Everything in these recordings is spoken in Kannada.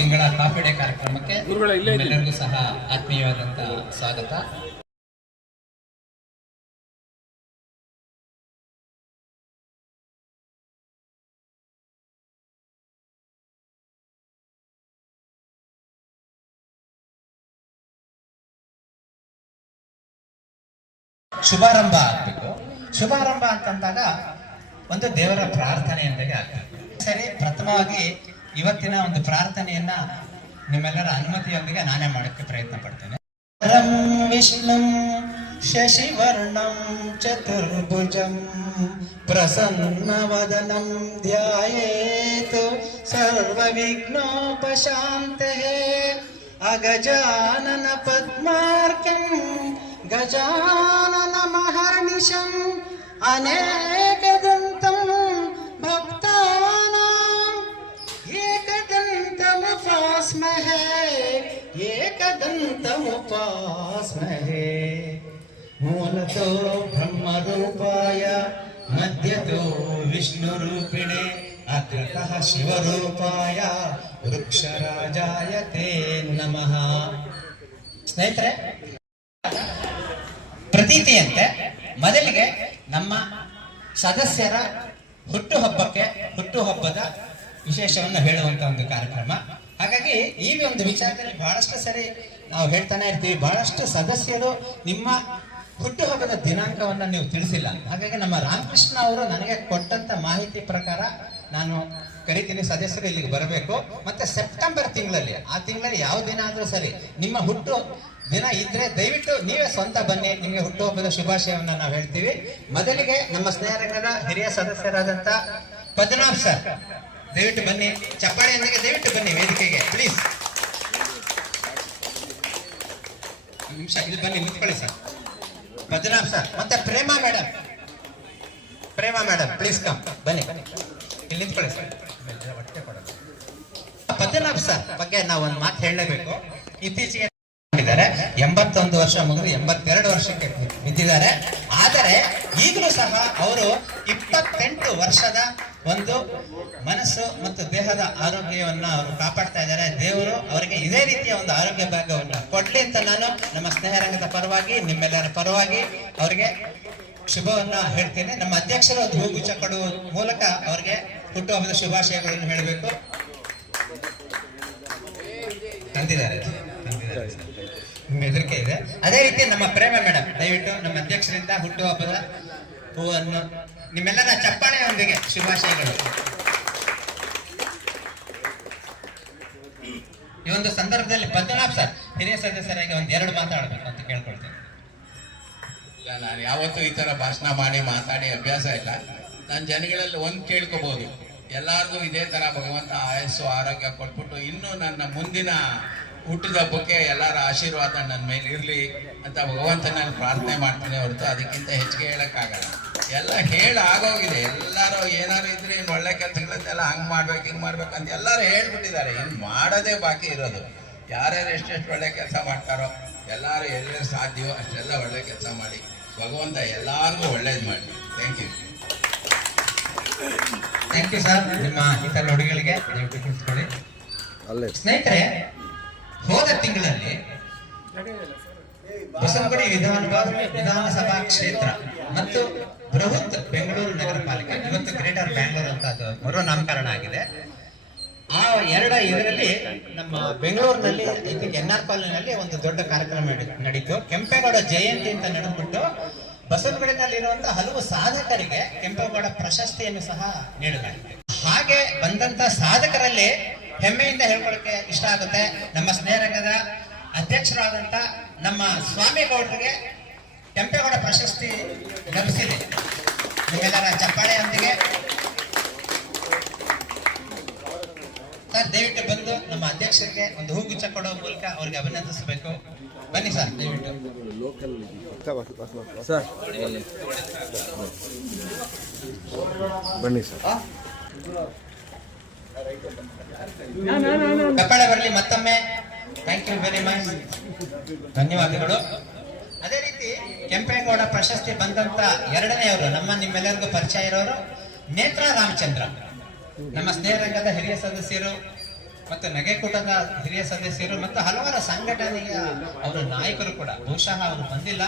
ತಿಂಗಳ ಕಾಫಿ ಡೇ ಕಾರ್ಯಕ್ರಮಕ್ಕೆ ಎಲ್ಲರಿಗೂ ಸಹ ಆತ್ಮೀಯವಾದಂತಹ ಸ್ವಾಗತ. ಶುಭಾರಂಭ ಆಗ್ಬೇಕು. ಶುಭಾರಂಭ ಅಂತಂದಾಗ ಒಂದು ದೇವರ ಪ್ರಾರ್ಥನೆಯೊಂದಿಗೆ ಆಗ್ಬೇಕು. ಸರಿ, ಪ್ರಥಮವಾಗಿ ಇವತ್ತಿನ ಒಂದು ಪ್ರಾರ್ಥನೆಯನ್ನ ನಿಮ್ಮೆಲ್ಲರ ಅನುಮತಿಯೊಂದಿಗೆ ನಾನೇ ಮಾಡೋಕ್ಕೆ ಪ್ರಯತ್ನ ಪಡ್ತೇನೆ. ವಿಷ್ಣುಂ ಶಶಿವರ್ಣಂ ಚತುರ್ಭುಜಂ ಪ್ರಸನ್ನವದನಂ ಧ್ಯಾಯೇತ್ ಸರ್ವವಿಘ್ನೋಪಶಾಂತಯೇ ಅಗಜಾನನ ಪದ್ಮಾರ್ಕಂ ಗಜಾನನ ಮಹರ್ನಿಶಂ ಅನೇಕದಂತಂ ಭಕ್ತಾನಾಂ ಏಕದಂತಮುಪಾಸ್ಮಹೇ ಏಕದಂತಮುಪಾಸ್ಮಹೇ. ಮೂಲತೋ ಬ್ರಹ್ಮರೂಪಾಯ ಮಧ್ಯತೋ ವಿಷ್ಣುರೂಪಿಣೆ ಅಗ್ರತಃ ಶಿವರೂಪಾಯ ವೃಕ್ಷರಾಜಾಯ ತೇ ನಮಃ. ಸ್ನೇಹಿತರೆ, ಪ್ರತೀತಿಯಂತೆ ಮೊದಲಿಗೆ ನಮ್ಮ ಸದಸ್ಯರ ಹುಟ್ಟುಹಬ್ಬದ ವಿಶೇಷವನ್ನು ಹೇಳುವಂತ ಒಂದು ಕಾರ್ಯಕ್ರಮ. ಹಾಗಾಗಿ ಈ ಒಂದು ವಿಚಾರದಲ್ಲಿ ಬಹಳಷ್ಟು ಸರಿ ನಾವು ಹೇಳ್ತಾನೆ ಇರ್ತೀವಿ, ಬಹಳಷ್ಟು ಸದಸ್ಯರು ನಿಮ್ಮ ಹುಟ್ಟುಹಬ್ಬದ ದಿನಾಂಕವನ್ನ ನೀವು ತಿಳಿಸಿಲ್ಲ. ಹಾಗಾಗಿ ನಮ್ಮ ರಾಮಕೃಷ್ಣ ಅವರು ನನಗೆ ಕೊಟ್ಟಂತ ಮಾಹಿತಿ ಪ್ರಕಾರ ನಾನು ಕರಿತೀನಿ, ಸದಸ್ಯರು ಇಲ್ಲಿಗೆ ಬರಬೇಕು. ಮತ್ತೆ ಸೆಪ್ಟೆಂಬರ್ ತಿಂಗಳಲ್ಲಿ, ಆ ತಿಂಗಳಲ್ಲಿ ಯಾವ ದಿನ ಆದ್ರೂ ಸರಿ ನಿಮ್ಮ ಹುಟ್ಟು ದಿನ ಇದ್ರೆ ದಯವಿಟ್ಟು ನೀವೇ ಸ್ವಂತ ಬನ್ನಿ, ನಿಮಗೆ ಹುಟ್ಟುಹಬ್ಬದ ಶುಭಾಶಯವನ್ನ ನಾವು ಹೇಳ್ತೀವಿ. ಮೊದಲಿಗೆ ನಮ್ಮ ಸ್ನೇಹರಂಗದ ಹಿರಿಯ ಸದಸ್ಯರಾದಂತ ಪದ್ಮನಾಭ್ ಸರ್ ದಯವಿಟ್ಟು ಬನ್ನಿ, ಚಪ್ಪಾಳೆಯೊಂದಿಗೆ ದಯವಿಟ್ಟು ಬನ್ನಿ ವೇದಿಕೆಗೆ ಪ್ಲೀಸ್. ನಿಮಿಷ ಇಲ್ಲಿ ಬನ್ನಿ, ನಿಂತ್ಕೊಳ್ಳಿ ಸರ್. ಪದ್ಮನಾಭ್ ಸರ್ ಮತ್ತೆ ಪ್ರೇಮಾ ಮೇಡಮ್ ಪ್ಲೀಸ್ ಕಮ್, ಬನ್ನಿ ಇಲ್ಲಿ ನಿಂತ್ಕೊಳ್ಳಿ ಸರ್. ಪದ್ಮನಾಭ್ ಸರ್ ಬಗ್ಗೆ ನಾವು ಒಂದು ಮಾತು ಹೇಳಲೇಬೇಕು. ಇತ್ತೀಚೆಗೆ 81 ವರ್ಷ ಮುಗಿದು 82 ವರ್ಷಕ್ಕೆ ಬಿದ್ದಿದ್ದಾರೆ. ಆದರೆ ಈಗಲೂ ಸಹ ಅವರು 28 ವರ್ಷದ ಒಂದು ಮನಸ್ಸು ಮತ್ತು ದೇಹದ ಆರೋಗ್ಯವನ್ನ ಅವರು ಕಾಪಾಡ್ತಾ ಇದ್ದಾರೆ. ದೇವರು ಅವರಿಗೆ ಇದೇ ರೀತಿಯ ಒಂದು ಆರೋಗ್ಯ ಭಾಗ್ಯವನ್ನ ಕೊಡ್ಲಿ ಅಂತ ನಾನು ನಮ್ಮ ಸ್ನೇಹರಂಗದ ಪರವಾಗಿ, ನಿಮ್ಮೆಲ್ಲರ ಪರವಾಗಿ ಅವರಿಗೆ ಶುಭವನ್ನ ಹೇಳ್ತೇನೆ. ನಮ್ಮ ಅಧ್ಯಕ್ಷರು ಒಂದು ಹೂಗುಚ್ಛ ಕೊಡುವ ಮೂಲಕ ಅವರಿಗೆ ಹುಟ್ಟುಹಬ್ಬದ ಶುಭಾಶಯಗಳನ್ನು ಹೇಳಬೇಕು. ತಂದಿದ್ದಾರೆ, ಹೆದರಿಕೆ ಇದೆ. ಅದೇ ರೀತಿ ನಮ್ಮ ಪ್ರೇಮ ಮೇಡಮ್ ದಯವಿಟ್ಟು ನಮ್ಮ ಅಧ್ಯಕ್ಷರಿಂದ ಹುಟ್ಟುಹಬ್ಬದ ಹೂವನ್ನು ನಿಮ್ಮೆಲ್ಲರ ಚಪ್ಪಾಳೆಯೊಂದಿಗೆ ಶುಭಾಶಯಗಳು. ಈ ಒಂದು ಸಂದರ್ಭದಲ್ಲಿ ಪದ್ಮನಾಭ್ ಸರ್ ಹಿರಿಯ ಸದಸ್ಯರಾಗಿ ಒಂದೆರಡು ಮಾತಾಡಬೇಕು ಅಂತ ಕೇಳ್ಕೊಳ್ತೇನೆ. ಇಲ್ಲ, ನಾನು ಯಾವತ್ತೂ ಈ ತರ ಭಾಷಣ ಮಾತಾಡಿ ಅಭ್ಯಾಸ ಇಲ್ಲ. ನಾನು ಜನಗಳಲ್ಲಿ ಒಂದು ಕೇಳ್ಕೋಬಹುದು, ಎಲ್ಲಾರ್ಗೂ ಇದೇ ತರ ಭಗವಂತ ಆಯಸ್ಸು ಆರೋಗ್ಯ ಕೊಟ್ಬಿಟ್ಟು ಇನ್ನೂ ನನ್ನ ಮುಂದಿನ ಹುಟ್ಟಿದ ಹಬ್ಬಕ್ಕೆ ಎಲ್ಲರ ಆಶೀರ್ವಾದ ನನ್ನ ಮೇಲೆ ಇರಲಿ ಅಂತ ಭಗವಂತ ನಾನು ಪ್ರಾರ್ಥನೆ ಮಾಡ್ತೀನಿ ಹೊರತು ಅದಕ್ಕಿಂತ ಹೆಚ್ಚಿಗೆ ಹೇಳಕ್ಕಾಗಲ್ಲ. ಎಲ್ಲ ಆಗೋಗಿದೆ. ಎಲ್ಲರೂ ಏನಾರು ಇದ್ರೆ ಇನ್ನು ಒಳ್ಳೆ ಕೆಲಸಗಳನ್ನೆಲ್ಲ ಹಂಗೆ ಮಾಡ್ಬೇಕು ಹಿಂಗೆ ಮಾಡ್ಬೇಕು ಅಂತ ಎಲ್ಲರೂ ಹೇಳ್ಬಿಟ್ಟಿದ್ದಾರೆ. ಇನ್ನು ಮಾಡೋದೇ ಬಾಕಿ ಇರೋದು. ಯಾರ್ಯಾರು ಎಷ್ಟೆಷ್ಟು ಒಳ್ಳೆ ಕೆಲಸ ಮಾಡ್ತಾರೋ ಎಲ್ಲರೂ ಎಲ್ಲೆಲ್ಲಿ ಸಾಧ್ಯವೋ ಅಷ್ಟೆಲ್ಲ ಒಳ್ಳೆ ಕೆಲಸ ಮಾಡಿ ಭಗವಂತ ಎಲ್ಲರಿಗೂ ಒಳ್ಳೇದು ಮಾಡಿ. Thank you sir. ನಿಮ್ಮ ಇತರ ನುಡಿಗಳಿಗೆ ತಿಳಿಸ್ಕೊಳ್ಳಿ. ಸ್ನೇಹಿತರೆ, ಹೋದ ತಿಂಗಳಲ್ಲಿ ಬಸವನಗುಡಿ ವಿಧಾನಸಭಾ ಕ್ಷೇತ್ರ ಮತ್ತು ಬೃಹತ್ ಬೆಂಗಳೂರು ನಗರ ಪಾಲಿಕೆ, ಇವತ್ತು ಗ್ರೇಟರ್ ಬ್ಯಾಂಗ್ಳೂರ್ ಅಂತ ಅದು ಮರು ನಾಮಕರಣ ಆಗಿದೆ. ಆ ಇದರಲ್ಲಿ ನಮ್ಮ ಬೆಂಗಳೂರಿನಲ್ಲಿ NR ಕಾಲೋನಿಯಲ್ಲಿ ಒಂದು ದೊಡ್ಡ ಕಾರ್ಯಕ್ರಮ ನಡೀತು. ಕೆಂಪೇಗೌಡ ಜಯಂತಿ ಅಂತ ನಡೆದ್ಬಿಟ್ಟು ಬಸವನಗುಡಿನಲ್ಲಿರುವಂತಹ ಹಲವು ಸಾಧಕರಿಗೆ ಕೆಂಪೇಗೌಡ ಪ್ರಶಸ್ತಿಯನ್ನು ಸಹ ನೀಡಲಾಗಿದೆ. ಹಾಗೆ ಬಂದಂತ ಸಾಧಕರಲ್ಲಿ ಹೆಮ್ಮೆಯಿಂದ ಹೇಳ್ಕೊಳ್ಳಕ್ಕೆ ಇಷ್ಟ ಆಗುತ್ತೆ, ನಮ್ಮ ಸ್ನೇಹರಂಗದ ಅಧ್ಯಕ್ಷರಾದಂತ ನಮ್ಮ ಸ್ವಾಮಿಗೌಡರಿಗೆ ಕೆಂಪೇಗೌಡ ಪ್ರಶಸ್ತಿ ಲಭಿಸಿದೆ. ನಿಮ್ಮೆಲ್ಲರ ಚಪ್ಪಾಳೆಯೊಂದಿಗೆ ಸರ್ ದಯವಿಟ್ಟು ಬಂದು ನಮ್ಮ ಅಧ್ಯಕ್ಷರಿಗೆ ಒಂದು ಹೂಗುಚ್ಛ ಕೊಡುವ ಮೂಲಕ ಅವರಿಗೆ ಅಭಿನಂದಿಸಬೇಕು. ಬನ್ನಿ ಸರ್ ದಯವಿಟ್ಟು. ಬನ್ನಿ ಸರ್. ಕಪ್ಪಳೆ ಬರಲಿ ಮತ್ತೊಮ್ಮೆ. ಥ್ಯಾಂಕ್ ಯು ವೆರಿ ಮಚ್, ಧನ್ಯವಾದಗಳು. ಅದೇ ರೀತಿ ಕೆಂಪೇಗೌಡ ಪ್ರಶಸ್ತಿ ಬಂದಂತ ಎರಡನೆಯವರು ನಿಮ್ಮೆಲ್ಲರಿಗೂ ಪರಿಚಯ ಇರೋರು ನೇತ್ರ ರಾಮಚಂದ್ರ, ನಮ್ಮ ಸ್ನೇಹರಂಗದ ಹಿರಿಯ ಸದಸ್ಯರು, ಮತ್ತು ನಗೆಕೂಟದ ಹಿರಿಯ ಸದಸ್ಯರು ಮತ್ತು ಹಲವಾರು ಸಂಘಟನೆಯ ಅವರ ನಾಯಕರು ಕೂಡ ಬಹುಶಃ ಅವರು ಬಂದಿಲ್ಲ,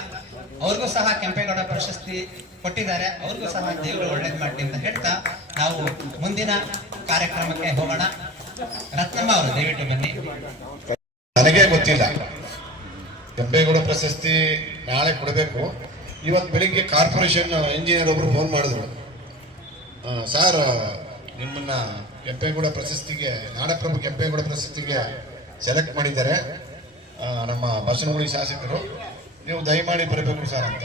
ಅವ್ರಿಗೂ ಸಹ ಕೆಂಪೇಗೌಡ ಪ್ರಶಸ್ತಿ ಕೊಟ್ಟಿದ್ದಾರೆ. ಅವ್ರಿಗೂ ಸಹ ದೇವರು ಒಳ್ಳೇದು ಮಾಡಲಿ ಅಂತ ಹೇಳ್ತಾ ನಾವು ಮುಂದಿನ ಕಾರ್ಯಕ್ರಮಕ್ಕೆ ಹೋಗೋಣ. ರತ್ನಮ್ಮ ಅವರು ದಯವಿಟ್ಟು ಬನ್ನಿ. ನನಗೆ ಗೊತ್ತಿಲ್ಲ, ಕೆಂಪೇಗೌಡ ಪ್ರಶಸ್ತಿ ನಾಳೆ ಕೊಡಬೇಕು. ಇವತ್ತು ಬೆಳಿಗ್ಗೆ ಕಾರ್ಪೊರೇಷನ್ ಇಂಜಿನಿಯರ್ ಒಬ್ರು ಫೋನ್ ಮಾಡಿದ್ರು, ಸರ್ ನಿಮ್ಮನ್ನ ಕೆಂಪೇಗೌಡ ಪ್ರಶಸ್ತಿಗೆ, ನಾಡಪ್ರಭು ಕೆಂಪೇಗೌಡ ಪ್ರಶಸ್ತಿಗೆ ಸೆಲೆಕ್ಟ್ ಮಾಡಿದ್ದಾರೆ ನಮ್ಮ ಬಸವನಗುಡಿ ಶಾಸಕರು, ನೀವು ದಯಮಾಡಿ ಬರಬೇಕು ಸರ್ ಅಂತ.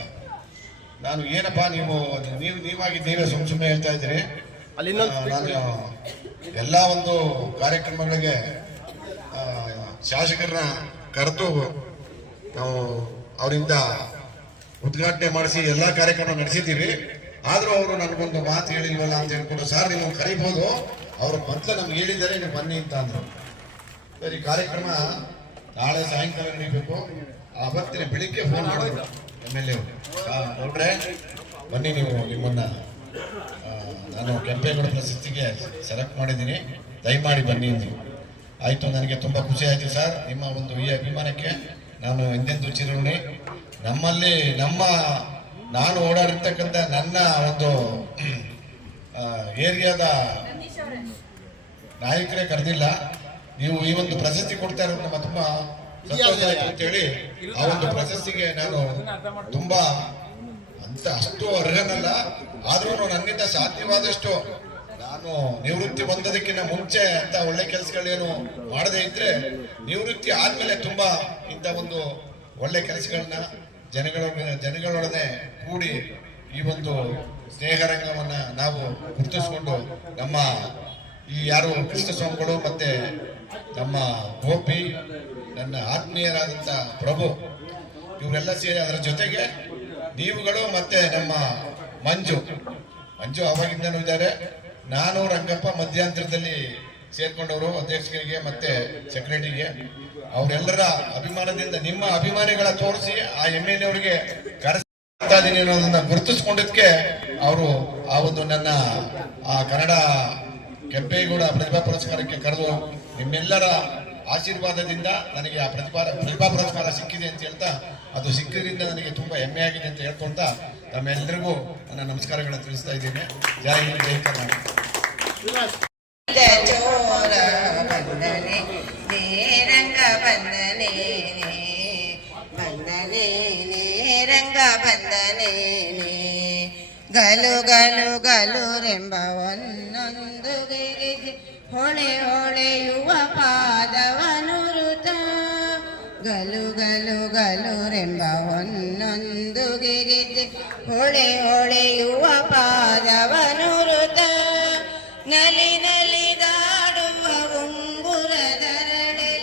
ನಾನು ಏನಪ್ಪಾ ನೀವಾಗಿ ನೀವೇ ಸುಮ್ಮನೆ ಹೇಳ್ತಾ ಇದ್ದೀರಿ. ನಾನು ಎಲ್ಲ ಒಂದು ಕಾರ್ಯಕ್ರಮಗಳಿಗೆ ಶಾಸಕರನ್ನ ಕರೆದು ನಾವು ಅವರಿಂದ ಉದ್ಘಾಟನೆ ಮಾಡಿಸಿ ಎಲ್ಲ ಕಾರ್ಯಕ್ರಮ ನಡೆಸಿದ್ದೀವಿ. ಆದರೂ ಅವರು ನನಗೊಂದು ಮಾತು ಹೇಳಿಲ್ವಲ್ಲ ಅಂತ ಹೇಳ್ಕೊಂಡು, ಸರ್ ನೀವು ಕರಿಬೋದು, ಅವರು ಮೊದಲು ನಮ್ಗೆ ಹೇಳಿದ್ದಾರೆ ನೀವು ಬನ್ನಿ ಅಂತ ಅಂದರು. ಸರಿ, ಕಾರ್ಯಕ್ರಮ ನಾಳೆ ಸಾಯಂಕಾಲ ನಡೀಬೇಕು. ಅವತ್ತಿನ ಬೆಳಿಗ್ಗೆ ಫೋನ್ ಮಾಡಿದ್ರು MLA ನೋಡ್ರೆ ಬನ್ನಿ, ನೀವು ನಿಮ್ಮನ್ನ ನಾನು ಕೆಂಪೇಗೌಡ ಪ್ರಶಸ್ತಿಗೆ ಸೆಲೆಕ್ಟ್ ಮಾಡಿದ್ದೀನಿ, ದಯಮಾಡಿ ಬನ್ನಿ ಅಂತ. ಆಯಿತು, ನನಗೆ ತುಂಬ ಖುಷಿ ಆಯಿತು ಸರ್. ನಿಮ್ಮ ಒಂದು ಈ ಅಭಿಮಾನಕ್ಕೆ ನಾನು ಎಂದೆಂದೂ ಚಿರಋಣಿ. ನಮ್ಮಲ್ಲಿ ನಾನು ಓಡಾಡಿರ್ತಕ್ಕಂಥ ನನ್ನ ಒಂದು ಏರಿಯಾದ ನಾಯಕರೇ ಕರೆದಿಲ್ಲ. ನೀವು ಈ ಒಂದು ಪ್ರಶಸ್ತಿ ಕೊಡ್ತಾ ಇರೋದು ನಮ್ಮ ತುಂಬ ಸಂತೋಷ ಆಯ್ತು ಅಂತೇಳಿ ಆ ಒಂದು ಪ್ರಶಸ್ತಿಗೆ ನಾನು ತುಂಬಾ ಅಷ್ಟು ಅರ್ಹನಲ್ಲ, ಆದ್ರೂ ನನ್ನಿಂದ ಸಾಧ್ಯವಾದಷ್ಟು ನಾನು ನಿವೃತ್ತಿ ಹೊಂದೋದಕ್ಕಿಂತ ಮುಂಚೆ ಅಂತ ಒಳ್ಳೆ ಕೆಲಸಗಳೇನು ಮಾಡದೇ ಇದ್ರೆ ನಿವೃತ್ತಿ ಆದ್ಮೇಲೆ ತುಂಬಾ ಇಂಥ ಒಂದು ಒಳ್ಳೆ ಕೆಲಸಗಳನ್ನ ಜನಗಳೊಡನೆ ಕೂಡಿ ಈ ಒಂದು ಸ್ನೇಹರಂಗವನ್ನ ನಾವು ಗುರುತಿಸಿಕೊಂಡು ನಮ್ಮ ಈ ಯಾರು ಕೃಷ್ಣ ಸ್ವಾಮಿಗಳು ಮತ್ತೆ ನಮ್ಮ ಗೋಪಿ, ನನ್ನ ಆತ್ಮೀಯರಾದಂಥ ಪ್ರಭು, ಇವರೆಲ್ಲ ಸೇರಿ ಅದರ ಜೊತೆಗೆ ನೀವುಗಳು ಮತ್ತೆ ನಮ್ಮ ಮಂಜು ಅವಾಗಿಂದನೂ ಇದ್ದಾರೆ. ನಾನು ರಂಗಪ್ಪ ಮಧ್ಯಂತರದಲ್ಲಿ ಸೇರ್ಕೊಂಡವರು ಅಧ್ಯಕ್ಷರಿಗೆ ಮತ್ತೆ ಸೆಕ್ರೆಟರಿಗೆ. ಅವರೆಲ್ಲರ ಅಭಿಮಾನದಿಂದ ನಿಮ್ಮ ಅಭಿಮಾನಿಗಳ ತೋರಿಸಿ ಆ MLA ಅವರಿಗೆ ಕರೆಸ್ತಾ ಇದ್ದೀನಿ ಅನ್ನೋದನ್ನ ಗುರುತಿಸ್ಕೊಂಡಿದ್ದಕ್ಕೆ ಅವರು ಆ ಒಂದು ನನ್ನ ಆ ಕನ್ನಡ ಕೆಂಪೇಗೌಡ ಪ್ರತಿಭಾ ಪುರಸ್ಕಾರಕ್ಕೆ ಕರೆದು ನಿಮ್ಮೆಲ್ಲರ ಆಶೀರ್ವಾದದಿಂದ ನನಗೆ ಆ ಪ್ರತಿಭಾ ಪುರಸ್ಕಾರ ಸಿಕ್ಕಿದೆ ಅಂತ ಹೇಳ್ತಾ, ಅದು ಸಿಕ್ಕಿದ್ರಿಂದ ನನಗೆ ತುಂಬಾ ಹೆಮ್ಮೆ ಆಗಿದೆ ಅಂತ ಹೇಳ್ಕೊಳ್ತಾ ತಮ್ಮೆಲ್ಲರಿಗೂ ನನ್ನ ನಮಸ್ಕಾರಗಳನ್ನು ತಿಳಿಸ್ತಾ ಇದ್ದೀನಿ. ಜೈ ಹಿಂದ್, ಜೈ ಕರ್ನಾಟಕ. ಚೋರ ಬಂದನೆ ರಂಗ ಬಂದನೆ ರಂಗ ಬಂದನೆ ಗಲು ಗಲು ಗಲು ರೆಂಬ ಒಂದೊಂದು ಗಿರಿಜಿ ಹೊಳೆ ಹೊಳೆಯುವ ಪಾದವನುರುತ ಗಲು ಗಲು ಗಲು ರೆಂಬ ಒಂದೊಂದು ಗಿರಿಜಿ ಹೊಳೆ ಹೊಳೆಯುವ ಪಾದವನುರುತ ನಲಿ ನಲಿದಾಡುವ ಉಂಗುರದರಳಲಿ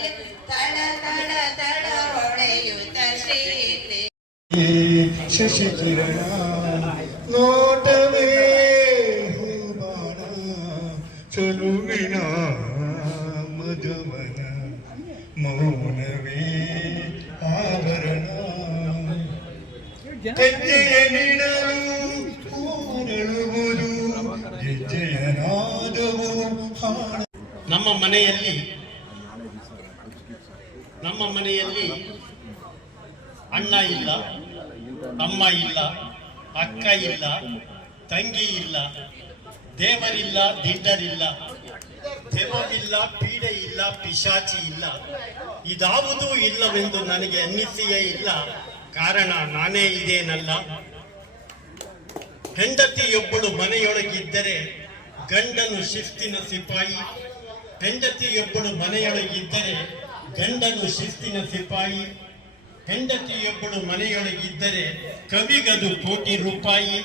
ತಳ ತಳ ತಳ ಹೊಳೆಯುತ್ತ ಶ್ರೀತೆ ಶಶಿಕಿರಣ ನೋಟವೇ ಹೂಬಾಣ ಚಲುವಿನ ಮಧುವನ ಮೌನವೇ ಆವರಣ ಹೆಜ್ಜೆಯ ನೀಡಲು ಹೂರಳುವುದು ಹೆಜ್ಜೆಯ ನಾದವು ಹಾಡ. ನಮ್ಮ ಮನೆಯಲ್ಲಿ ಅಣ್ಣ ಇಲ್ಲ, ಅಮ್ಮ ಇಲ್ಲ, ಅಕ್ಕ ಇಲ್ಲ, ತಂಗಿ ಇಲ್ಲ, ದೇವರಿಲ್ಲ, ದಿಡ್ಡರಿಲ್ಲ, ದೆವ್ವವಿಲ್ಲ, ಪೀಡೆ ಇಲ್ಲ, ಪಿಶಾಚಿ ಇಲ್ಲ. ಇದಾವುದೂ ಇಲ್ಲವೆಂದು ನನಗೆ ಅನ್ನಿಸಿಯೇ ಇಲ್ಲ. ಕಾರಣ ನಾನೇ ಇದೇನಲ್ಲ. ಹೆಂಡತಿಯೊಬ್ಬಳು ಮನೆಯೊಳಗಿದ್ದರೆ ಗಂಡನು ಶಿಸ್ತಿನ ಸಿಪಾಯಿ. ಹೆಂಡತಿಯೊಬ್ಬಳು ಮನೆಯೊಳಗಿದ್ದರೆ ಗಂಡನು ಶಿಸ್ತಿನ ಸಿಪಾಯಿ. ಹೆಂಡತಿಯೊಬ್ಬಳು ಮನೆಯೊಳಗಿದ್ದರೆ ಕವಿಗದು ಕೋಟಿ ರೂಪಾಯಿ.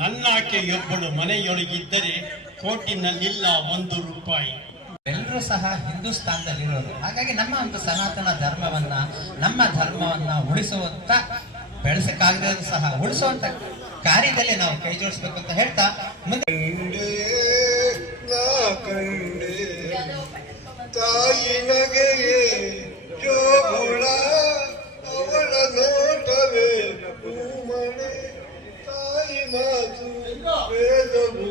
ನನ್ನಾಕೆಯೊಬ್ಬಳು ಮನೆಯೊಳಗಿದ್ದರೆ ಕೋಟಿನಲ್ಲಿಲ್ಲ 1 ರೂಪಾಯಿ. ಎಲ್ಲರೂ ಸಹ ಹಿಂದೂಸ್ತಾನದಲ್ಲಿರೋರು. ಹಾಗಾಗಿ ನಮ್ಮ ಒಂದು ಸನಾತನ ಧರ್ಮವನ್ನ, ನಮ್ಮ ಧರ್ಮವನ್ನ ಉಳಿಸುವಂತ, ಬೆಳೆಸಕ್ಕಾಗದೇ ಸಹ ಉಳಿಸುವಂತ ಕಾರ್ಯದಲ್ಲಿ ನಾವು ಕೈ ಜೋಡಿಸ್ಬೇಕು ಅಂತ ಹೇಳ್ತಾ ಮುಂದೆ ತಾಯಿ ನಗೆಯೇ ಜೋಗುಳ ಅವಳ ನೋಟವೇ ಹೂಮಳೆ ತಾಯಿ ಮಾತು ವೇದವು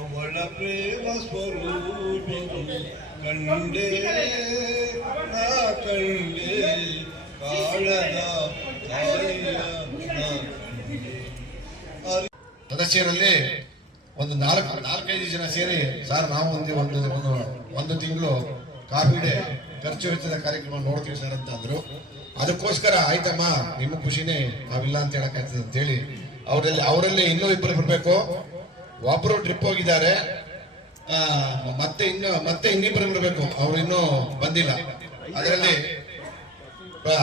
ಅವಳ ಪ್ರೇಮ ಸ್ವರೂಪವು ಕಂಡೆ ನಾ ಕಂಡೆ ಕಾಳಗ ತಾಯಿಯ ನಾ ಕಂಡೆ. ಸದಸ್ಯರಲ್ಲಿ ಒಂದು ನಾಲ್ಕೈದು ಜನ ಸೇರಿ ಸರ್ ನಾವು ಒಂದು ತಿಂಗಳು ಕಾಫಿ ಡೇ ಖರ್ಚು ವೆಚ್ಚದ ಕಾರ್ಯಕ್ರಮ ನೋಡ್ತೀವಿ ಸರ್ ಅಂತ ಅಂದ್ರು. ಅದಕ್ಕೋಸ್ಕರ ಆಯ್ತಮ್ಮ ನಿಮ್ಮ ಖುಷಿನೇ, ನಾವಿಲ್ಲ ಅಂತ ಹೇಳಕ್ಕಾಗ್ತದೆ ಅಂತ ಹೇಳಿ ಅವರಲ್ಲಿ ಇನ್ನೂ ಇಬ್ಬರು ಬರಬೇಕು. ಒಬ್ರು ಟ್ರಿಪ್ ಹೋಗಿದ್ದಾರೆ, ಮತ್ತೆ ಇನ್ನಿಬ್ಬರು ಬರಬೇಕು, ಅವ್ರು ಇನ್ನೂ ಬಂದಿಲ್ಲ. ಅದರಲ್ಲಿ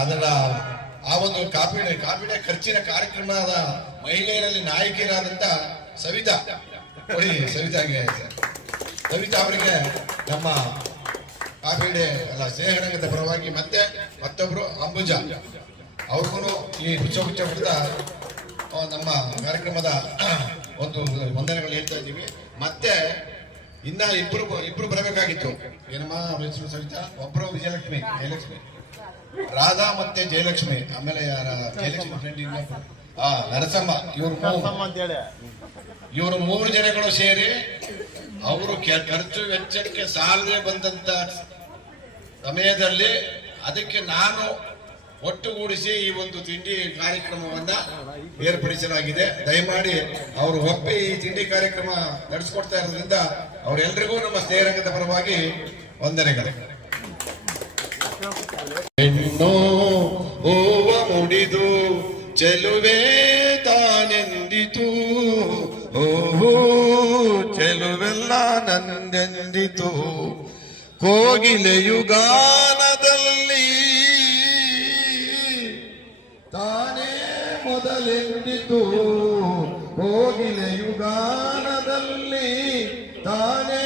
ಅದರ ಆ ಒಂದು ಕಾಫಿ ಡೇ ಖರ್ಚಿನ ಕಾರ್ಯಕ್ರಮದ ಮಹಿಳೆಯರಲ್ಲಿ ನಾಯಕಿಯರಾದಂತ ಸವಿತಾ ಅವರಿಗೆ ನಮ್ಮ ಕಾಫಿ ಡೇ ಸ್ನೇಹರಂಗದ ಪರವಾಗಿ ಮತ್ತೊಬ್ರು ಅಂಬುಜಾ ಅವ್ರಿಗೂ ಈ ಹುಚ್ಚ ಬಿಡ್ತಾ ನಮ್ಮ ಕಾರ್ಯಕ್ರಮದ ಒಂದು ವಂದನೆಗಳು ಹೇಳ್ತಾ ಇದ್ದೀವಿ. ಮತ್ತೆ ಇನ್ನ ಇಬ್ರು ಬರಬೇಕಾಗಿತ್ತು. ಏನಮ್ಮ ಹೆಸರು ಸವಿತಾ, ಒಬ್ರು ಜಯಲಕ್ಷ್ಮಿ ರಾಧಾ ಮತ್ತೆ ಜಯಲಕ್ಷ್ಮಿ, ಆಮೇಲೆ ಜಯಲಕ್ಷ್ಮಿ ಫ್ರೆಂಡ್ ನರಸಮ್ಮ, ಇವರು 3 ಜನಗಳು ಸೇರಿ ಅವರು ಖರ್ಚು ವೆಚ್ಚಕ್ಕೆ ಸಾಲದೆ ಬಂದಂತ ಸಮಯದಲ್ಲಿ ಅದಕ್ಕೆ ನಾನು ಒಟ್ಟುಗೂಡಿಸಿ ಈ ಒಂದು ತಿಂಡಿ ಕಾರ್ಯಕ್ರಮವನ್ನ ಏರ್ಪಡಿಸಲಾಗಿದೆ. ದಯಮಾಡಿ ಅವರು ಒಪ್ಪಿ ಈ ತಿಂಡಿ ಕಾರ್ಯಕ್ರಮ ನಡೆಸಿಕೊಡ್ತಾ ಇರೋದ್ರಿಂದ ಅವರೆಲ್ಲರಿಗೂ ನಮ್ಮ ಸ್ನೇಹರಂಗದ ಪರವಾಗಿ ವಂದನೆಗಳು. ಹೆಣ್ಣೋ ಓವ ಮುಡಿದು ಚೆಲುವೆ ತಾನೆಂದಿತು, ಓಹೋ ಚೆಲುವೆಲ್ಲ ನಂದೆಂದಿತು, ಕೋಗಿಲೆಯು ಗಾನದಲ್ಲಿ ತಾನೇ ಮೊದಲೆಂದಿತು, ಕೋಗಿಲೆಯು ಗಾನದಲ್ಲಿ ತಾನೇ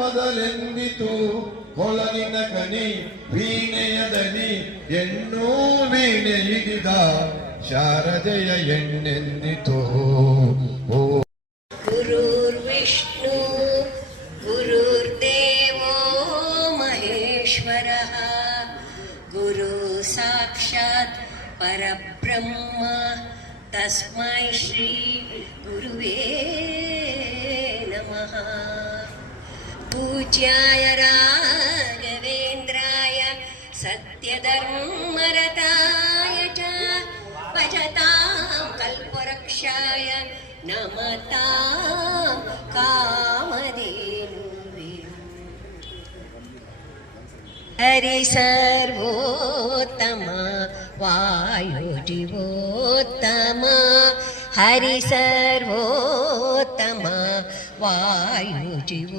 ಮೊದಲೆಂದಿತು, ಕೊಳಲಿನ ಕಣಿ ವೀಣೆಯ ದನಿ ಎನ್ನೂ ವೀಣೆ ಹಿಡಿದ ಶಾರದೆಯ ಎಣ್ಣೆಂದಿತು. ಗುರುರ್ವಿಷ್ಣು ಗುರುರ್ದೇವೋ ಮಹೇಶ್ವರಃ, ಗುರು ಸಾಕ್ಷಾತ್ ಪರಬ್ರಹ್ಮ ತಸ್ಮೈ ಶ್ರೀ ಗುರುವೇ ನಮಃ. पूज्याय राघवेन्द्राय सत्यधर्मरताय च भजतां कल्पवृक्षाय नमतां कामधेनुवे. हरि सर्वोत्तम वायुजीवोत्तम, हरि सर्वोत्तम वायुजीवोत्तम,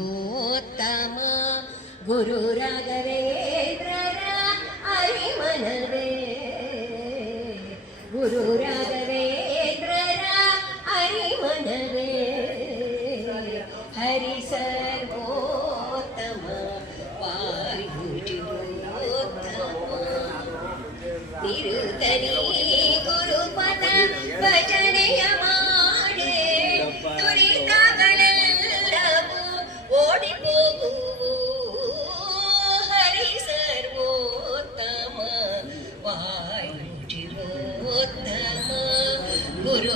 गुरु राघवेन्द्र हरिमनवे, गुरु राघवेन्द्र हरिमनवे, हरि सर्वोत्तम वायुजीवोत्तम, निरुतनी गुरुपद भजನೆಯ ಮಾಡೆ ದುರಿತಗಳೆಲ್ಲವೂ ಓಡಿ ಹೋಗುವು, ಹರಿ ಸರ್ವೋತ್ತಮ ವಾಯುಜೀವೋತ್ತಮ. ಗುರು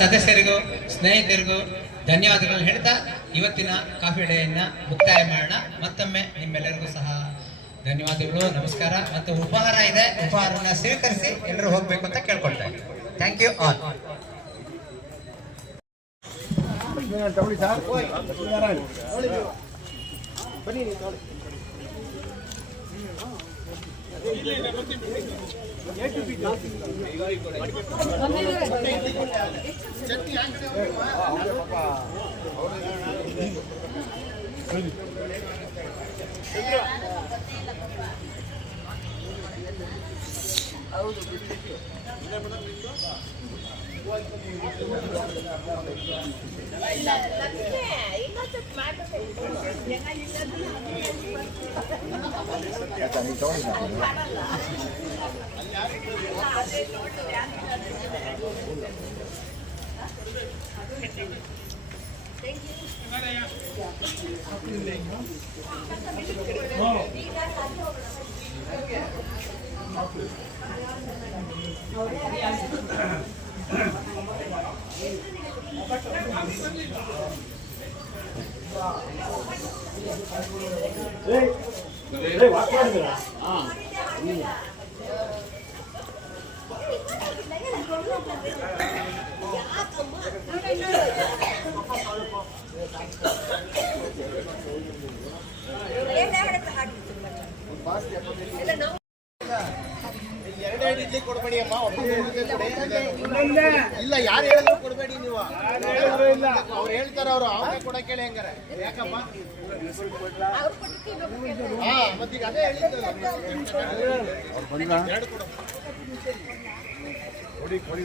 ಸದಸ್ಯರಿಗೂ ಸ್ನೇಹಿತರಿಗೂ ಧನ್ಯವಾದಗಳನ್ನು ಹೇಳ್ತಾ ಇವತ್ತಿನ ಕಾಫಿ ಡೇಯನ್ನ ಮುಕ್ತಾಯ ಮಾಡೋಣ. ಮತ್ತೊಮ್ಮೆ ನಿಮ್ಮೆಲ್ಲರಿಗೂ ಸಹ ಧನ್ಯವಾದಗಳು, ನಮಸ್ಕಾರ. ಮತ್ತು ಉಪಹಾರ ಇದೆ, ಉಪಹಾರವನ್ನು ಸ್ವೀಕರಿಸಿ ಎಲ್ಲರೂ ಹೋಗ್ಬೇಕು ಅಂತ ಕೇಳ್ಕೊಳ್ತಾ ಇದ್ದೀನಿ. Thank you all. ಎರಡೆರಡು ಇಡ್ಲಿ ಕೊಡಬೇಡಿ ಅಮ್ಮ, ಇಲ್ಲ ಯಾರು ಹೇಳಿದ್ರು ಕೊಡಬೇಡಿ ನೀವು. ಅವ್ರು ಹೇಳ್ತಾರ, ಅವ್ರು ಅವ್ರಿಗೆ ಕೊಡಕ್ಕೆ ಹೇಳಿ ಹೆಂಗಾರೆ ಯಾಕಮ್ಮ? ಹಾ ಮತ್ತೀಗ ಅದೇ ಹೇಳಿದ್ದಲ್ಲ. ಎರಡು ಕೊಡಿ ಕೊಡಿ